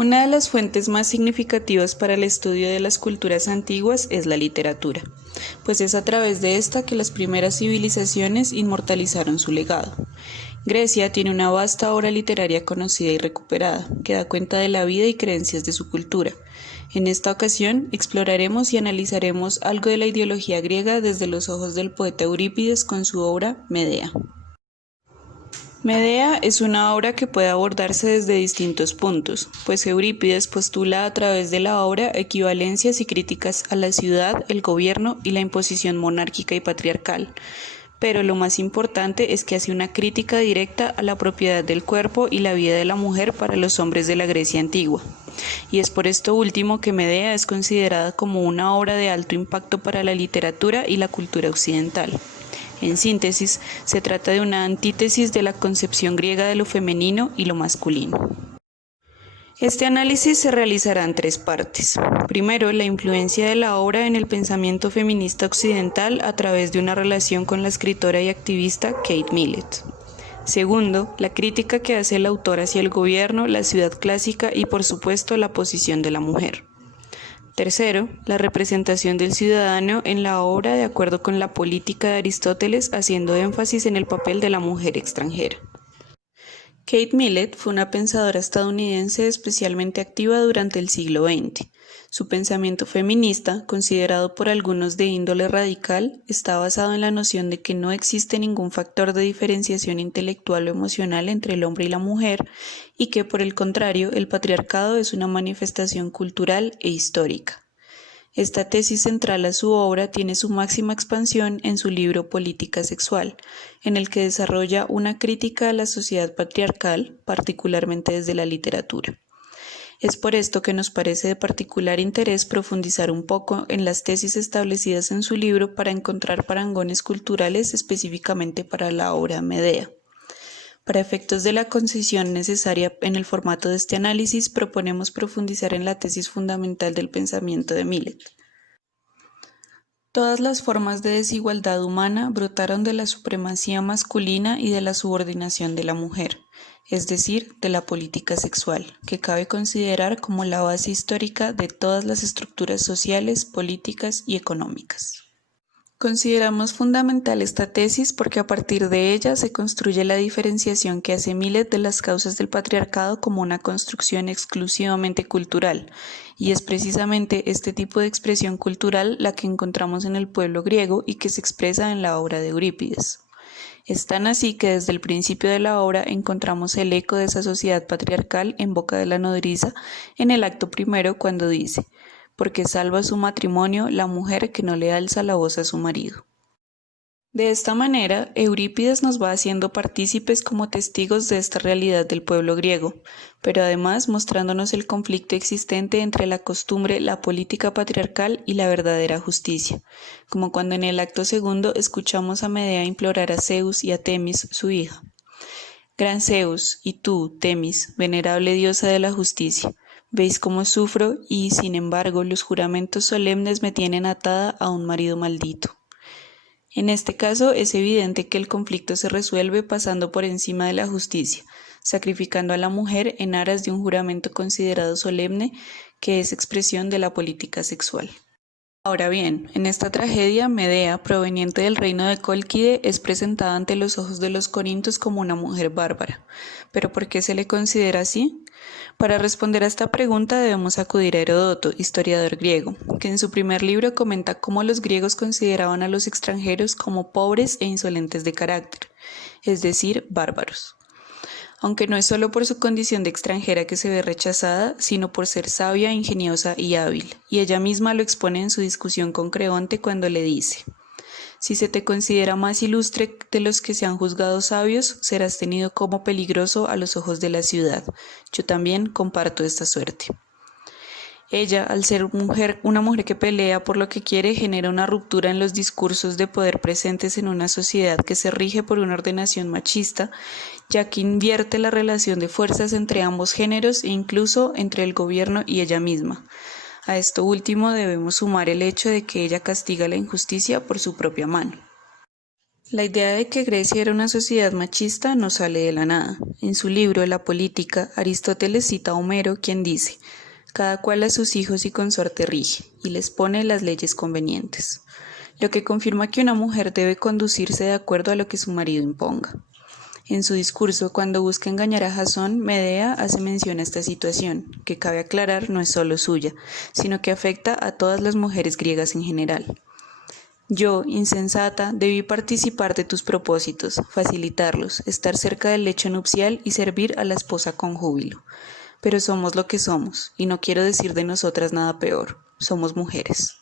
Una de las fuentes más significativas para el estudio de las culturas antiguas es la literatura, pues es a través de esta que las primeras civilizaciones inmortalizaron su legado. Grecia tiene una vasta obra literaria conocida y recuperada, que da cuenta de la vida y creencias de su cultura. En esta ocasión exploraremos y analizaremos algo de la ideología griega desde los ojos del poeta Eurípides con su obra Medea. Medea es una obra que puede abordarse desde distintos puntos, pues Eurípides postula a través de la obra equivalencias y críticas a la ciudad, el gobierno y la imposición monárquica y patriarcal. Pero lo más importante es que hace una crítica directa a la propiedad del cuerpo y la vida de la mujer para los hombres de la Grecia antigua. Y es por esto último que Medea es considerada como una obra de alto impacto para la literatura y la cultura occidental. En síntesis, se trata de una antítesis de la concepción griega de lo femenino y lo masculino. Este análisis se realizará en tres partes. Primero, la influencia de la obra en el pensamiento feminista occidental a través de una relación con la escritora y activista Kate Millett. Segundo, la crítica que hace el autor hacia el gobierno, la ciudad clásica y, por supuesto, la posición de la mujer. Tercero, la representación del ciudadano en la obra de acuerdo con la política de Aristóteles, haciendo énfasis en el papel de la mujer extranjera. Kate Millett fue una pensadora estadounidense especialmente activa durante el siglo XX. Su pensamiento feminista, considerado por algunos de índole radical, está basado en la noción de que no existe ningún factor de diferenciación intelectual o emocional entre el hombre y la mujer y que, por el contrario, el patriarcado es una manifestación cultural e histórica. Esta tesis central a su obra tiene su máxima expansión en su libro Política Sexual, en el que desarrolla una crítica a la sociedad patriarcal, particularmente desde la literatura. Es por esto que nos parece de particular interés profundizar un poco en las tesis establecidas en su libro para encontrar parangones culturales específicamente para la obra Medea. Para efectos de la concisión necesaria en el formato de este análisis, proponemos profundizar en la tesis fundamental del pensamiento de Millett. Todas las formas de desigualdad humana brotaron de la supremacía masculina y de la subordinación de la mujer, es decir, de la política sexual, que cabe considerar como la base histórica de todas las estructuras sociales, políticas y económicas. Consideramos fundamental esta tesis porque a partir de ella se construye la diferenciación que hace Millett de las causas del patriarcado como una construcción exclusivamente cultural, y es precisamente este tipo de expresión cultural la que encontramos en el pueblo griego y que se expresa en la obra de Eurípides. Es tan así que desde el principio de la obra encontramos el eco de esa sociedad patriarcal en boca de la nodriza en el acto primero cuando dice: porque salva su matrimonio la mujer que no le alza la voz a su marido. De esta manera, Eurípides nos va haciendo partícipes como testigos de esta realidad del pueblo griego, pero además mostrándonos el conflicto existente entre la costumbre, la política patriarcal y la verdadera justicia, como cuando en el acto segundo escuchamos a Medea implorar a Zeus y a Temis, su hija. Gran Zeus, y tú, Temis, venerable diosa de la justicia, veis cómo sufro y, sin embargo, los juramentos solemnes me tienen atada a un marido maldito. En este caso, es evidente que el conflicto se resuelve pasando por encima de la justicia, sacrificando a la mujer en aras de un juramento considerado solemne, que es expresión de la política sexual. Ahora bien, en esta tragedia, Medea, proveniente del reino de Cólquide, es presentada ante los ojos de los corintios como una mujer bárbara. ¿Pero por qué se le considera así? Para responder a esta pregunta debemos acudir a Heródoto, historiador griego, que en su primer libro comenta cómo los griegos consideraban a los extranjeros como pobres e insolentes de carácter, es decir, bárbaros. Aunque no es solo por su condición de extranjera que se ve rechazada, sino por ser sabia, ingeniosa y hábil, y ella misma lo expone en su discusión con Creonte cuando le dice: si se te considera más ilustre de los que se han juzgado sabios, serás tenido como peligroso a los ojos de la ciudad. Yo también comparto esta suerte. Ella, al ser una mujer que pelea por lo que quiere, genera una ruptura en los discursos de poder presentes en una sociedad que se rige por una ordenación machista, ya que invierte la relación de fuerzas entre ambos géneros e incluso entre el gobierno y ella misma. A esto último debemos sumar el hecho de que ella castiga la injusticia por su propia mano. La idea de que Grecia era una sociedad machista no sale de la nada. En su libro La política, Aristóteles cita a Homero, quien dice: "Cada cual a sus hijos y consorte rige, y les pone las leyes convenientes", lo que confirma que una mujer debe conducirse de acuerdo a lo que su marido imponga. En su discurso, cuando busca engañar a Jasón, Medea hace mención a esta situación, que cabe aclarar no es solo suya, sino que afecta a todas las mujeres griegas en general. Yo, insensata, debí participar de tus propósitos, facilitarlos, estar cerca del lecho nupcial y servir a la esposa con júbilo. Pero somos lo que somos, y no quiero decir de nosotras nada peor, somos mujeres.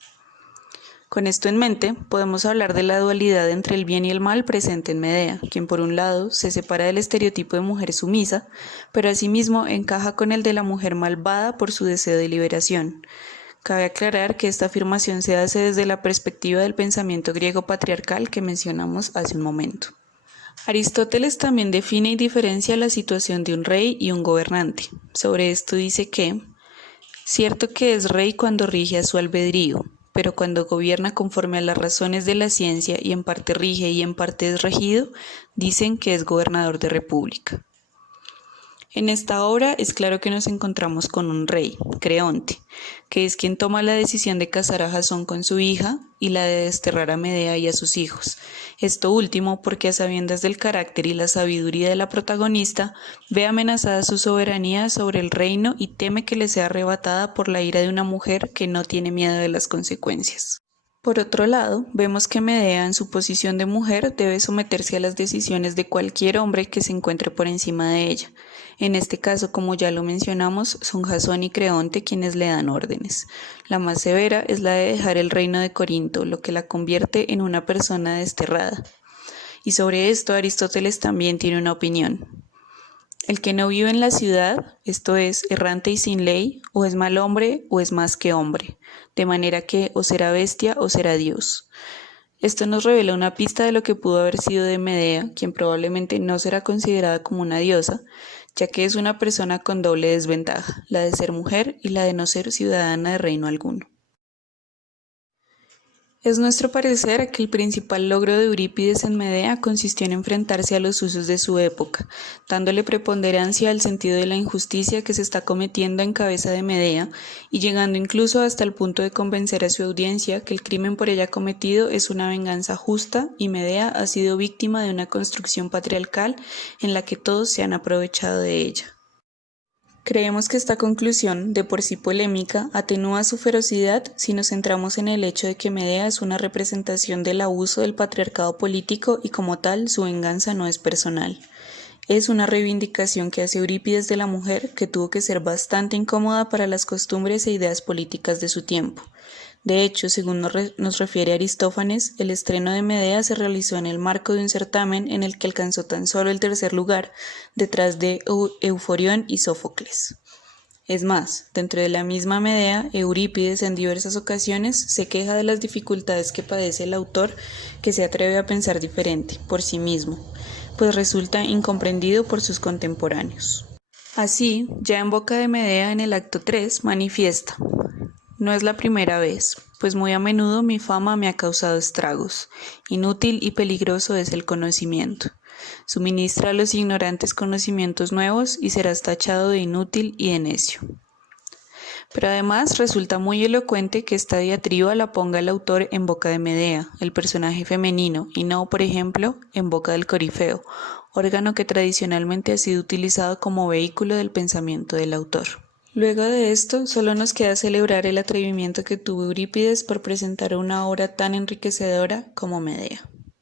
Con esto en mente, podemos hablar de la dualidad entre el bien y el mal presente en Medea, quien por un lado se separa del estereotipo de mujer sumisa, pero asimismo encaja con el de la mujer malvada por su deseo de liberación. Cabe aclarar que esta afirmación se hace desde la perspectiva del pensamiento griego patriarcal que mencionamos hace un momento. Aristóteles también define y diferencia la situación de un rey y un gobernante. Sobre esto dice que: "Cierto que es rey cuando rige a su albedrío, pero cuando gobierna conforme a las razones de la ciencia y en parte rige y en parte es regido, dicen que es gobernador de república". En esta obra es claro que nos encontramos con un rey, Creonte, que es quien toma la decisión de casar a Jasón con su hija y la de desterrar a Medea y a sus hijos. Esto último porque, a sabiendas del carácter y la sabiduría de la protagonista, ve amenazada su soberanía sobre el reino y teme que le sea arrebatada por la ira de una mujer que no tiene miedo de las consecuencias. Por otro lado, vemos que Medea, en su posición de mujer, debe someterse a las decisiones de cualquier hombre que se encuentre por encima de ella. En este caso, como ya lo mencionamos, son Jasón y Creonte quienes le dan órdenes. La más severa es la de dejar el reino de Corinto, lo que la convierte en una persona desterrada. Y sobre esto Aristóteles también tiene una opinión. El que no vive en la ciudad, esto es, errante y sin ley, o es mal hombre o es más que hombre, de manera que o será bestia o será Dios. Esto nos revela una pista de lo que pudo haber sido de Medea, quien probablemente no será considerada como una diosa, ya que es una persona con doble desventaja, la de ser mujer y la de no ser ciudadana de reino alguno. Es nuestro parecer que el principal logro de Eurípides en Medea consistió en enfrentarse a los usos de su época, dándole preponderancia al sentido de la injusticia que se está cometiendo en cabeza de Medea y llegando incluso hasta el punto de convencer a su audiencia que el crimen por ella cometido es una venganza justa y Medea ha sido víctima de una construcción patriarcal en la que todos se han aprovechado de ella. Creemos que esta conclusión, de por sí polémica, atenúa su ferocidad si nos centramos en el hecho de que Medea es una representación del abuso del patriarcado político y como tal su venganza no es personal. Es una reivindicación que hace Eurípides de la mujer que tuvo que ser bastante incómoda para las costumbres e ideas políticas de su tiempo. De hecho, según nos refiere Aristófanes, el estreno de Medea se realizó en el marco de un certamen en el que alcanzó tan solo el tercer lugar, detrás de Euforión y Sófocles. Es más, dentro de la misma Medea, Eurípides en diversas ocasiones se queja de las dificultades que padece el autor que se atreve a pensar diferente, por sí mismo, pues resulta incomprendido por sus contemporáneos. Así, ya en boca de Medea en el acto 3 manifiesta: "No es la primera vez, pues muy a menudo mi fama me ha causado estragos. Inútil y peligroso es el conocimiento. Suministra a los ignorantes conocimientos nuevos y serás tachado de inútil y de necio". Pero además resulta muy elocuente que esta diatriba la ponga el autor en boca de Medea, el personaje femenino, y no, por ejemplo, en boca del corifeo, órgano que tradicionalmente ha sido utilizado como vehículo del pensamiento del autor. Luego de esto, solo nos queda celebrar el atrevimiento que tuvo Eurípides por presentar una obra tan enriquecedora como Medea.